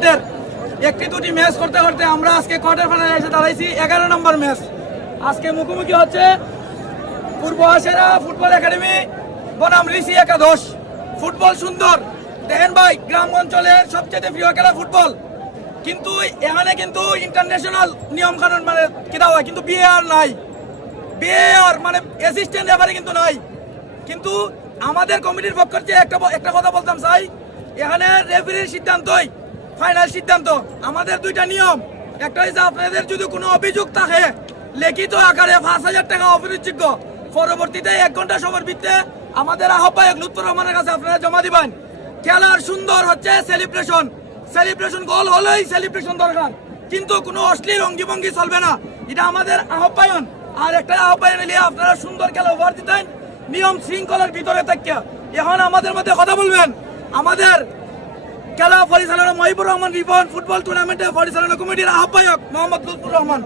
টুর্নামেন্টের একটি দুটি ম্যাচ করতে করতে আমরা আজকে কোয়ার্টার ফাইনালে এসে দাঁড়াইছি। এগারো নম্বর ম্যাচ আজকে মুখোমুখি হচ্ছে পূর্ব আশেরা ফুটবল একাডেমি বনাম ঋষি একাদশ। ফুটবল সুন্দর। দেখেন ভাই, গ্রাম অঞ্চলের সবচেয়ে প্রিয় খেলা ফুটবল কিন্তু এখানে কিন্তু ইন্টারন্যাশনাল নিয়ম কানুন মানে কেটা হয়? কিন্তু বিএআর নাই। বিএআর মানে অ্যাসিস্ট্যান্ট রেফারি কিন্তু নাই। কিন্তু আমাদের কমিটির পক্ষ থেকে একটা একটা কথা বলতাম চাই এখানে রেফারির সিদ্ধান্তই ফাইনাল সিদ্ধান্ত। আমাদের দুইটা নিয়ম। একটা হচ্ছে আপনাদের যদি কোনো অভিযোগ থাকে, লিখিত আকারে পাঁচ হাজার টাকা অভিযোগ্য পরবর্তীতে এক ঘণ্টা সময়ের ভিত্তিতে আমাদের আহ্বায়ক লুৎফর রহমানের কাছে আপনারা জমা দিবেন। খেলার সুন্দর হচ্ছে সেলিব্রেশন সেলিব্রেশন গোল হলেই সেলিব্রেশন দরকার। কিন্তু কোনো অশ্লীল অঙ্গি ভঙ্গি চলবে না। এটা আমাদের আহ্বায়ন। আর একটা আহ্বায়ন নিয়ে আপনারা সুন্দর খেলা উপহার দিতেন। নিয়ম শৃঙ্খলার ভিতরে থেকে। এখন আমাদের মধ্যে কথা বলবেন। আমাদের খেলা পরিচালনা মহিবুর রহমান রিপন ফুটবল টুর্নামেন্টের পরিচালনা কমিটির আহ্বায়ক মোহাম্মদ লুৎফুর রহমান।